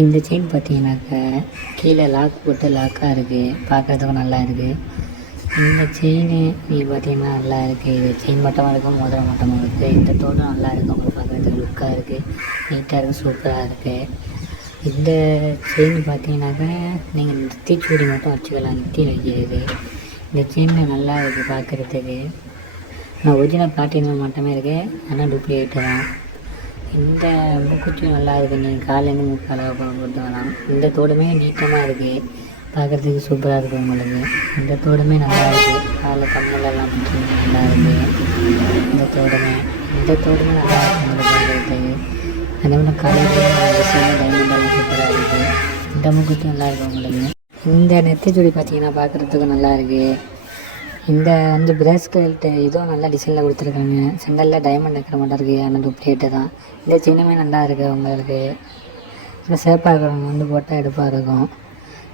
இந்த செயின் பார்த்தீங்கன்னாக்கா கீழே லாக் போட்டு லாக்காக இருக்குது, பார்க்குறதுக்கும் நல்லா இருக்குது. இந்த செயின் நீங்கள் பார்த்தீங்கன்னா நல்லா இருக்குது. இது செயின் மட்டமாக இருக்கும், மோதிரம் மட்டமாக இருக்குது. இந்த தோடும் நல்லா இருக்குது, உங்களுக்கு பார்க்குறதுக்கு லுக்காக இருக்குது, நீட்டாக இருக்குது, சூப்பராக இருக்குது. இந்த செயின் பார்த்தீங்கன்னாக்கா நீங்கள் நெத்திச்சூடி மட்டும் வச்சுக்கலாம், நெத்தி வைக்கிறது. இந்த செயின் நல்லா இருக்குது பார்க்குறதுக்கு. ஆனால் ஒரிஜினல் பிளாட்டினம் மட்டுமே இருக்குது, ஆனால் டூப்ளிகேட்டு தான். இந்த மூக்குச்சியும் நல்லா இருக்குது, நீங்கள் காலேருந்து மூக்கு அழகாக போட்டு வரலாம். இந்த தோடுமே நீட்டமாக இருக்குது, பார்க்குறதுக்கு சூப்பராக இருக்குது உங்களுக்கு. இந்த தோடுமே நல்லா இருக்குது, காலில் கம்மலெல்லாம் பிடிச்சிங்க நல்லா இருக்குது. இந்த தோடுமே நல்லா இருக்குது உங்களுக்கு பார்க்குறதுக்கு. அதே மாதிரி காலையில் டைமண்டெல்லாம் சூப்பராக இருக்குது. இந்த மூக்குச்சியும் நல்லா இருக்குது உங்களுக்கு. இந்த நெத்திச்சுடி பார்த்தீங்கன்னா பார்க்குறதுக்கு நல்லா இருக்குது. இந்த பிரேஸ்லெட்டு இதுவும் நல்லா டிசைனில் கொடுத்துருக்காங்க. செங்கலில் டைமண்ட் வைக்கிற மாட்டோம் இருக்குது, ஆனால் டூப்ளிகேட்டு தான். இந்த சின்னமே நல்லா இருக்குது உங்களுக்கு. இந்த சேப்பாக இருக்கிறவங்க போட்டால் எடுப்பாக இருக்கும்.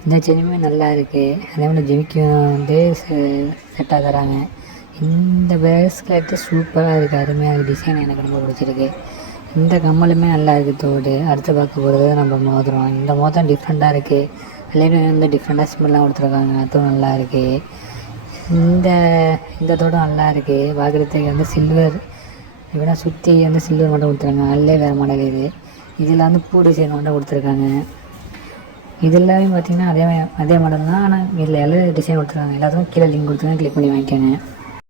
இந்த சின்னமே நல்லா இருக்குது. அதே மாதிரி ஜிமிக்கும் செட்டாக தராங்க. இந்த பிரேஸ்லெட்டு சூப்பராக இருக்குது, அருமையாக இருக்குது. டிசைன் எனக்கு ரொம்ப பிடிச்சிருக்கு. இந்த கம்மலுமே நல்லா இருக்குது தோடு. அடுத்து பார்க்க போகிறது நம்ம மோதிரம். இந்த மோதிரம் டிஃப்ரெண்ட்டாக இருக்குது, அதுலேயும் டிஃப்ரெண்ட்டாக சிம்பிளாக கொடுத்துருக்காங்க, அதுவும் நல்லா இருக்குது. இந்த தோடும் நல்லா இருக்குது பார்க்குறதுக்கு. சில்வர் இப்படின்னா சுற்றி சில்வர் மட்டும் கொடுத்துருக்காங்க, அதிலே வேறு மாடல். இதில் பூ டிசைன் மட்டும் கொடுத்துருக்காங்க. இது எல்லாமே பார்த்திங்கன்னா அதே மாடல் தான், ஆனால் இதில் எல்லா டிசைன் கொடுத்துருக்காங்க. எல்லாத்துக்கும் கீழே லிங்க் கொடுத்துருக்காங்க, கிளிக் பண்ணி வாங்கிக்கோங்க.